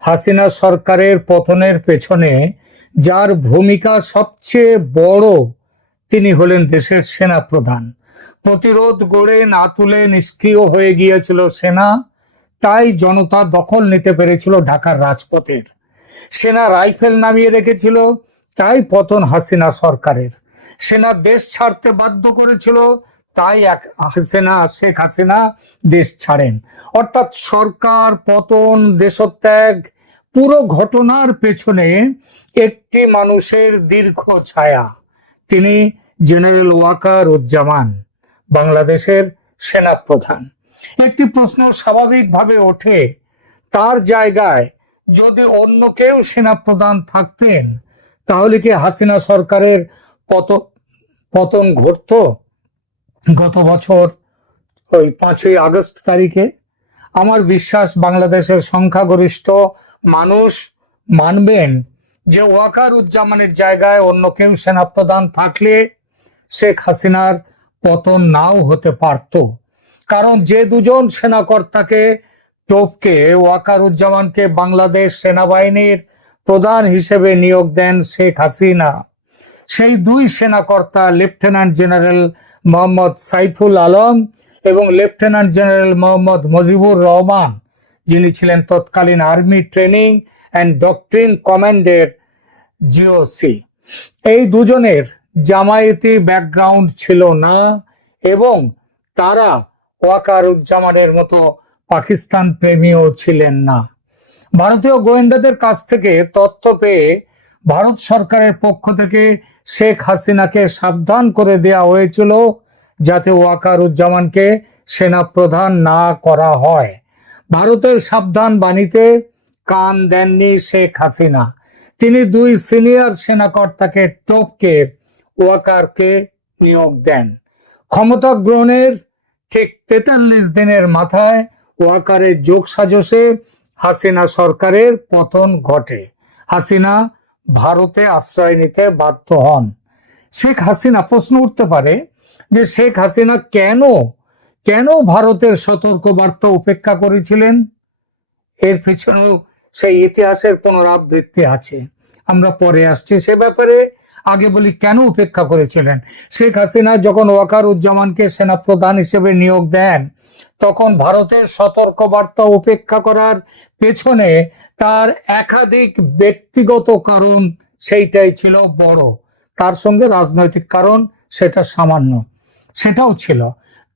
হাসিনা সরকারের পতনের পেছনে যার ভূমিকা সবচেয়ে বড় তিনি হলেন দেশের সেনা প্রধান প্রতিরোধ গড়ে না তুলে নিষ্ক্রিয় হয়ে গিয়েছিল সেনা, তাই জনতা দখল নিতে পেরেছিল ঢাকার রাজপথের। সেনা রাইফেল নামিয়ে রেখেছিল, তাই পতন হাসিনা সরকারের। সেনা দেশ ছাড়তে বাধ্য করেছিল তাই এক হাসিনা, শেখ হাসিনা দেশ ছাড়েন। অর্থাৎ সরকার, পতন, দেশত্যাগ, পুরো ঘটনার পেছনে একটি মানুষের দীর্ঘ ছায়া। তিনি জেনারেল ওয়াকার উজ্জামান বাংলাদেশের সেনাপ্রধান। একটি প্রশ্ন স্বাভাবিকভাবে ওঠে, তার জায়গায় যদি অন্য কেউ সেনাপ্রধান থাকতেন, তাহলে কি হাসিনা সরকারের পত, পতন ঘটতো? গত বছর, ওই পাঁচই আগস্ট তারিখে আমার বিশ্বাস বাংলাদেশের সংখ্যাগরিষ্ঠ মানুষ মানবেন যে ওয়াকার উজ্জামানের জায়গায় অন্য কেউ সেনাপ্রধান থাকলে শেখ হাসিনার পতন নাও হতে পারত। কারণ যে দুজন সেনাকর্তাকে টোপকে ওয়াকারুজ্জামানকে বাংলাদেশ সেনাবাহিনীর প্রধান হিসেবে নিয়োগ দেন শেখ হাসিনা। সেই দুই সেনাকর্তা, লেফটেন্যান্ট জেনারেল মোহাম্মদ সাইফুল আলম এবং লেফটেন্যান্ট জেনারেল মোহাম্মদ মজিবুর রহমান, যিনি ছিলেন তৎকালীন আর্মি ট্রেনিং অ্যান্ড ডক্ট্রিন কমান্ডের জিওসি। এই দুজনের জামায়াতি ব্যাকগ্রাউন্ড ছিল না এবং তারা ওয়াকারুজ্জামানের মতো পাকিস্তান প্রেমীও ছিলেন না। ভারতীয় গোয়েন্দাদের কাছ থেকে তথ্য পেয়ে ভারত সরকারের পক্ষ থেকে শেখ হাসিনাকে সাবধান করে দেয়া হয়েছিল যাতে ওয়াকারুজ্জামানকে সেনাপ্রধান না করা হয়। ভারতের সাবধান বাণীতে কান দেননি শেখ হাসিনা। তিনি দুই সিনিয়র সেনাকর্তাকে টপকে ওয়াকারকে নিয়োগ দেন। ক্ষমতা গ্রহণের ঠিক তেতাল্লিশ দিনের মাথায় ওয়াকারের যোগ সাজসে হাসিনা সরকারের পতন ঘটে। হাসিনা ভারতে আশ্রয় নিতে বাধ্য হন। শেখ হাসিনা প্রশ্ন উঠতে পারে যে শেখ হাসিনা কেন কেন ভারতের সতর্কবার্তা উপেক্ষা করেছিলেন? এর পিছনেও সেই ইতিহাসের পুনরাবৃত্তি আছে। আমরা পরে আসছি সে ব্যাপারে। আগে বলি কেন উপেক্ষা করেছিলেন? শেখ হাসিনা যখন ওয়াকার উজ্জামানকে সেনাপ্রধান হিসেবে নিয়োগ দেন, তখন ভারতের সতর্কবার্তা উপেক্ষা করার পেছনে তার একাধিক ব্যক্তিগত কারণ সেইটাই ছিল বড়। তার সঙ্গে রাজনৈতিক কারণ সেটা সামান্য। সেটাও ছিল।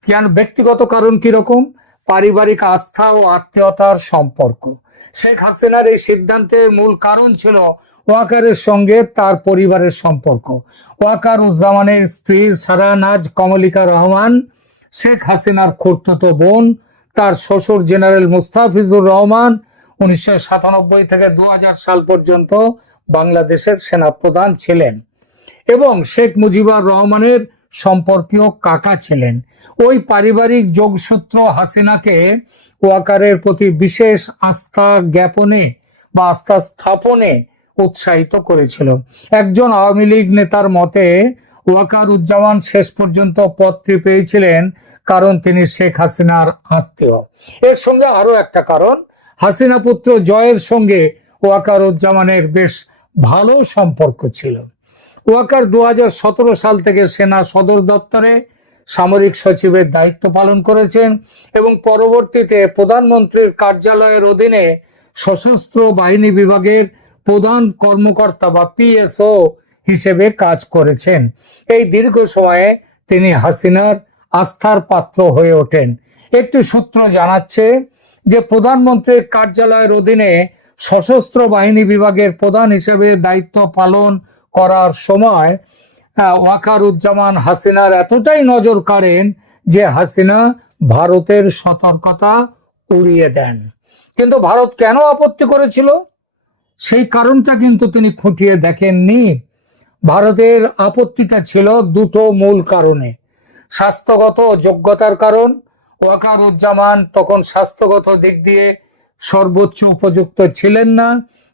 কেন? ব্যক্তিগত কারণ কীরকম? পারিবারিক আস্থা ও আত্মীয়তার সম্পর্ক। শেখ হাসিনার এই সিদ্ধান্তের মূল কারণ ছিল ওয়াকারের সঙ্গে তার পরিবারের সম্পর্ক। ওয়াকার উজ্জামানের স্ত্রী সারানাজ কমলিকা রহমান, শেখ হাসিনার খুর্তুতো বোন, তার শ্বশুর জেনারেল মুস্তাফিজুর রহমান উনিশশো সাতানব্বই থেকে দু হাজার সাল পর্যন্ত বাংলাদেশের সেনাপ্রধান ছিলেন এবং শেখ মুজিবুর রহমানের সম্পর্কীয় কাকা ছিলেন। ওই পারিবারিক যোগসূত্র হাসিনাকে ওয়াকারের প্রতি বিশেষ আস্থা জ্ঞাপনে বা আস্থা স্থাপনে উৎসাহিত করেছিল। একজন আওয়ামী লীগ নেতার মতে ওয়াকার উজ্জামান শেষ পর্যন্ত পদটি পেয়েছিলেন কারণ তিনি শেখ হাসিনার আত্মীয়। এর সঙ্গে আরও একটা কারণ, হাসিনা পুত্র জয়ের সঙ্গে ওয়াকার উজ্জামানের বেশ ভালো সম্পর্ক ছিল। ওয়াকার দু হাজার সতেরো সাল থেকে সেনা সদর দপ্তরে সামরিক সচিবের দায়িত্ব পালন করেছেন এবং পরবর্তীতে প্রধানমন্ত্রীর কার্যালয়ের অধীনে সশস্ত্র বাহিনী বিভাগের প্রধান কর্মকর্তা বা পিএসও হিসেবে কাজ করেছেন। এই দীর্ঘ সময়ে তিনি হাসিনার আস্থার পাত্র হয়ে ওঠেন। একটি সূত্র জানাচ্ছে যে, প্রধানমন্ত্রীর কার্যালয়ের অধীনে সশস্ত্র বাহিনী বিভাগের প্রধান হিসেবে দায়িত্ব পালন করার সময় ওয়াকারুজ্জামান হাসিনার এতটাই নজর কাড়েন যে হাসিনা ভারতের সতর্কতা উড়িয়ে দেন। কিন্তু ভারত কেন আপত্তি করেছিল? সেই কারণটা কিন্তু তিনি খুঁটিয়ে দেখেননি। ভারতের আপত্তিটা ছিল দুটো মূল কারণে। স্বাস্থ্যগত যোগ্যতার কারণ, ওয়াকারুজ্জামান তখন স্বাস্থ্যগত দিক দিয়ে সর্বোচ্চ উপযুক্ত ছিলেন না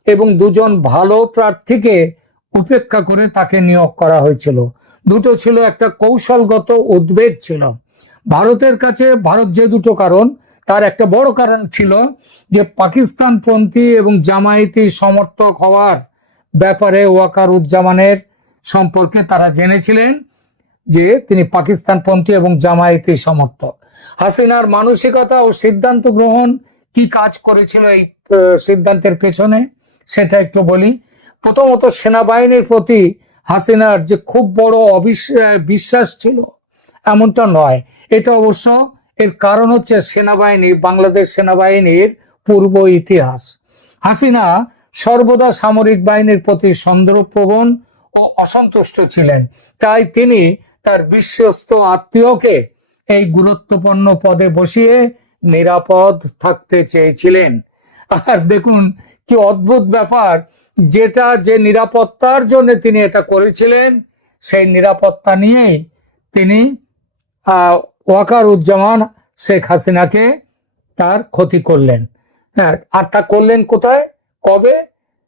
এবং দুজন ভালো প্রার্থীকে উপেক্ষা করে তাকে নিয়োগ করা হয়েছিল। দুটো ছিল একটা কৌশলগত উদ্বেগ ছিল। ভারতের কাছে ভারত যে দুটো কারণ তার একটা বড় কারণ ছিল যে পাকিস্তানপন্থী এবং জামায়াতি সমর্থক হওয়ার ব্যাপারে ওয়াকার উজ্জামানের সম্পর্কে তারা জেনেছিলেন যে তিনি পাকিস্তানপন্থী এবং জামায়াতি সমর্থক। হাসিনার মানসিকতা ও সিদ্ধান্ত গ্রহণ কি কাজ করেছিল এই সিদ্ধান্তের পেছনে সেটা একটু বলি। প্রথমত সেনাবাহিনীর প্রতি হাসিনার যে খুব বড় অবিশ্বাস বিশ্বাস ছিল, এমনটা নয়। এটা অবশ্য এর কারণ হচ্ছে সেনাবাহিনী, বাংলাদেশ সেনাবাহিনীর পূর্ব ইতিহাস। হাসিনা সর্বদা সামরিক বাহিনীর প্রতি সন্দেহপ্রবণ ও অসন্তুষ্ট ছিলেন। তাই তিনি তার বিশ্বস্ত আত্মীয়কে এই গুরুত্বপূর্ণ পদে বসিয়ে নিরাপদ থাকতে চেয়েছিলেন। আর দেখুন কি অদ্ভুত ব্যাপার, যেটা যে নিরাপত্তার জন্য তিনি এটা করেছিলেন, সেই নিরাপত্তা নিয়েই তিনি ওয়াকার উজ্জামান শেখ হাসিনাকে তার ক্ষতি করলেন। হ্যাঁ আর তা করলেন কোথায়? কবে?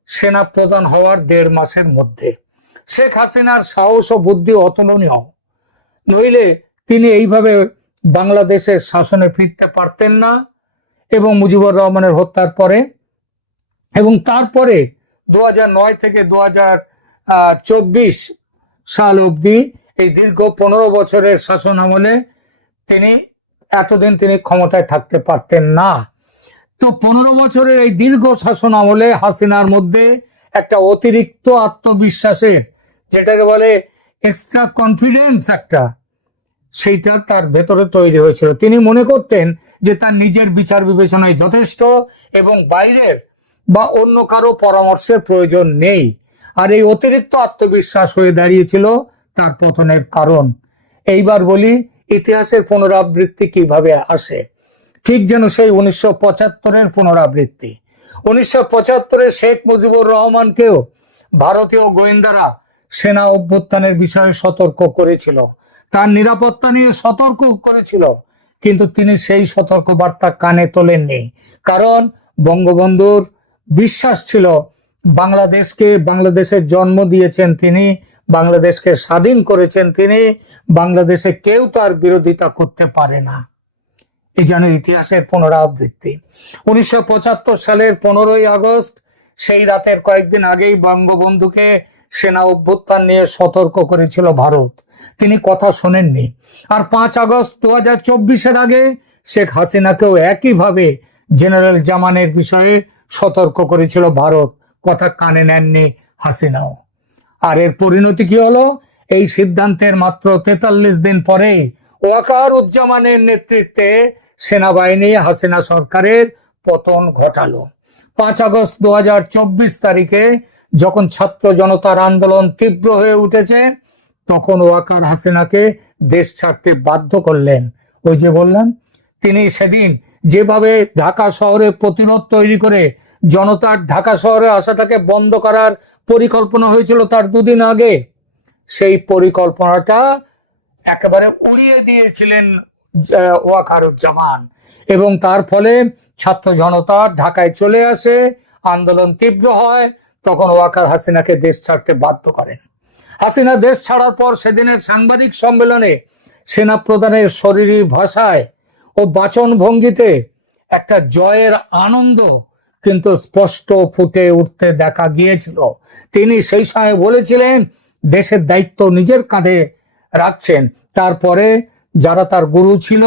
সেনা প্রধান হওয়ার দেড় মাসের মধ্যে। শেখ হাসিনার সাহস ও বুদ্ধি অতুলনীয়। নইলে তিনি এইভাবে বাংলাদেশের শাসনে ফিরতে পারতেন না এবং মুজিবুর রহমানের হত্যার পরে এবং তারপরে দু থেকে দু সাল অবধি এই দীর্ঘ পনেরো বছরের শাসন আমলে তিনি, এতদিন তিনি ক্ষমতায় থাকতে পারতেন না। তো পনেরো বছরের এই দীর্ঘ শাসন আমলে হাসিনার মধ্যে একটা অতিরিক্ত আত্মবিশ্বাসের, যেটাকে বলে এক্সট্রা কনফিডেন্স একটা, সেইটা তার ভেতরে তৈরি হয়েছিল। তিনি মনে করতেন যে তার নিজের বিচার বিবেচনায় যথেষ্ট এবং বাইরের বা অন্য কারও পরামর্শের প্রয়োজন নেই। আর এই অতিরিক্ত আত্মবিশ্বাস হয়ে দাঁড়িয়েছিল তার পতনের কারণ। এইবার বলি ইতিহাসের পুনরাবৃত্তি কীভাবে আসে? ঠিক যেন সেই উনিশশো পঁচাত্তরের পুনরাবৃত্তি। উনিশশো পঁচাত্তরে শেখ মুজিবুর রহমানকেও ভারতীয় গোয়েন্দারা সেনা অভ্যুত্থানের বিষয়ে সতর্ক করেছিল। তার নিরাপত্তা নিয়ে সতর্ক করেছিল, কিন্তু তিনি সেই সতর্ক বার্তা কানে তোলেননি। কারণ বঙ্গবন্ধুর বিশ্বাস ছিল, বাংলাদেশকে বাংলাদেশের জন্ম দিয়েছেন তিনি বাংলাদেশকে স্বাধীন করেছেন তিনি, বাংলাদেশে কেউ তার বিরোধিতা করতে পারে না। এই যেন ইতিহাসের পুনরাবৃত্তি। উনিশশো পঁচাত্তর সালের পনেরোই আগস্ট, সেই রাতের কয়েকদিন আগেই বঙ্গবন্ধুকে সেনা অভ্যুত্থান নিয়ে সতর্ক করেছিল ভারত। তিনি কথা শোনেননি। আর পাঁচ আগস্ট দু হাজার চব্বিশের আগে শেখ হাসিনাকেও একইভাবে জেনারেল জামানের বিষয়ে সতর্ক করেছিল ভারত। কথা কানে নেননি হাসিনাও। আর এর পরিণতি কি হলো? এই সিদ্ধান্তের মাত্র তেতাল্লিশ দিন পরে ওয়াকার উজ্জামানের নেতৃত্বে সেনাবাহিনী হাসিনা সরকারের পতন ঘটালো। পাঁচ আগস্ট দু তারিখে যখন ছাত্র জনতার আন্দোলন তীব্র হয়ে উঠেছে, তখন ওয়াকার হাসিনাকে দেশ ছাড়তে বাধ্য করলেন। ওই যে বললাম, তিনি সেদিন যেভাবে ঢাকা শহরে প্রতিরোধ তৈরি করে জনতার ঢাকা শহরে আসাটাকে বন্ধ করার পরিকল্পনা হয়েছিল তার দুদিন আগে। সেই পরিকল্পনাটা একেবারে উড়িয়ে দিয়েছিলেন ওয়াকারুজ্জামান। এবং তার ফলে ছাত্র জনতা ঢাকায় চলে আসে, আন্দোলন তীব্র হয়, তখন ওয়াকার হাসিনাকে দেশ ছাড়তে বাধ্য করেন। হাসিনা দেশ ছাড়ার পর সেদিনের সাংবাদিক সম্মেলনে সেনা প্রধানের শরীরী ভাষায় ও বাচন ভঙ্গিতে একটা জয়ের আনন্দ কিন্তু স্পষ্ট ফুটে উঠতে দেখা গিয়েছিল। তিনি সেই সময় বলেছিলেন, দেশের দায়িত্ব নিজের কাঁধে রাখছেন। তারপরে যারা তার গুরু ছিল,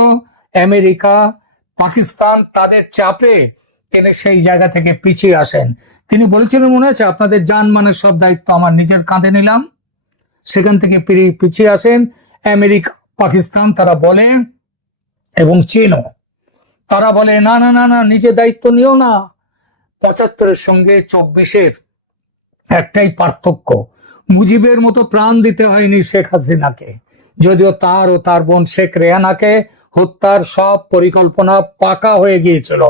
আমেরিকা, পাকিস্তান, তাদের চাপে তিনি সেই জায়গা থেকে পিছিয়ে আসেন। তিনি বলেছিলেন, মনে আছে আপনাদের যান মানের সব দায়িত্ব আমার নিজের কাঁধে নিলাম। সেখান থেকে পিছিয়ে আসেন। আমেরিকা, পাকিস্তান, তারা বলে এবং চীনও। তারা বলে, না না না না নিজে দায়িত্ব নিও না। পঁচাত্তরের সঙ্গে চব্বিশের একটাই পার্থক্য। মুজিবের মতো প্রাণ দিতে হয়নি শেখ হাসিনাকে। যদিও তার ও তার বোন শেখ রেহানাকে হত্যার সব পরিকল্পনা পাকা হয়ে গিয়েছিল।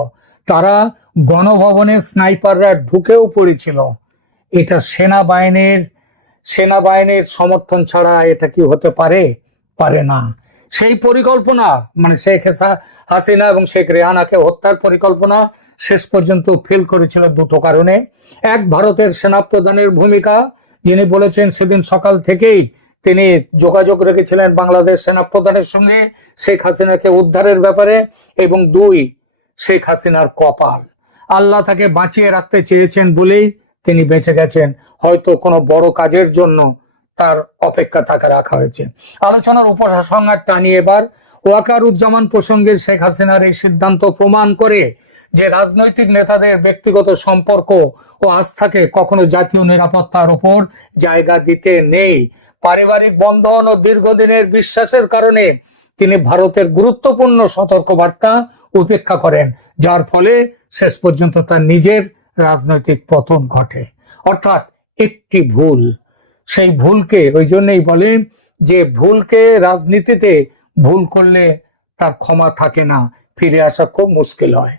তারা গণভবনে স্নাইপাররা ঢুকেও পড়েছিল। এটা সেনাবাহিনীর সেনাবাহিনীর সমর্থন ছাড়া এটা কি হতে পারে? পারে না। সেই পরিকল্পনা মানে শেখ হাসা- হাসিনা এবং শেখ রেহানাকে হত্যার পরিকল্পনা শেষ পর্যন্ত ফেল করেছিল দুটো কারণে। এক, ভারতের সেনাপ্রধানের ভূমিকা, যিনি বলেছেন সেদিন সকাল থেকেই তিনি যোগাযোগ রেখেছিলেন বাংলাদেশ সেনাপ্রধানের সঙ্গে শেখ হাসিনাকে উদ্ধারের ব্যাপারে এবং দুই, শেখ হাসিনার কপাল। আল্লাহ তাকে বাঁচিয়ে রাখতে চেয়েছেন বলেই তিনি বেঁচে গেছেন। হয়তো কোনো বড় কাজের জন্য তার অপেক্ষা থাকা রাখা হয়েছে। আলোচনার উপসংহার টানি এবার ওয়াকারুজ্জামান প্রসঙ্গে শেখ হাসিনার এই সিদ্ধান্ত প্রমাণ করে যে রাজনৈতিক নেতাদের ব্যক্তিগত সম্পর্ক ও আস্থাকে কখনো জাতীয় নিরাপত্তার উপর জায়গা দিতে নেই। পারিবারিক বন্ধন ও দীর্ঘদিনের বিশ্বাসের কারণে তিনি ভারতের গুরুত্বপূর্ণ সতর্কবার্তা উপেক্ষা করেন, যার ফলে শেষ পর্যন্ত তার নিজের রাজনৈতিক পতন ঘটে। অর্থাৎ একটি ভুল। সেই ভুলকে, ওই জন্যই বলে যে ভুলকে রাজনীতিতে ভুল করলে তার ক্ষমা থাকে না, ফিরে আসা খুব মুশকিল হয়।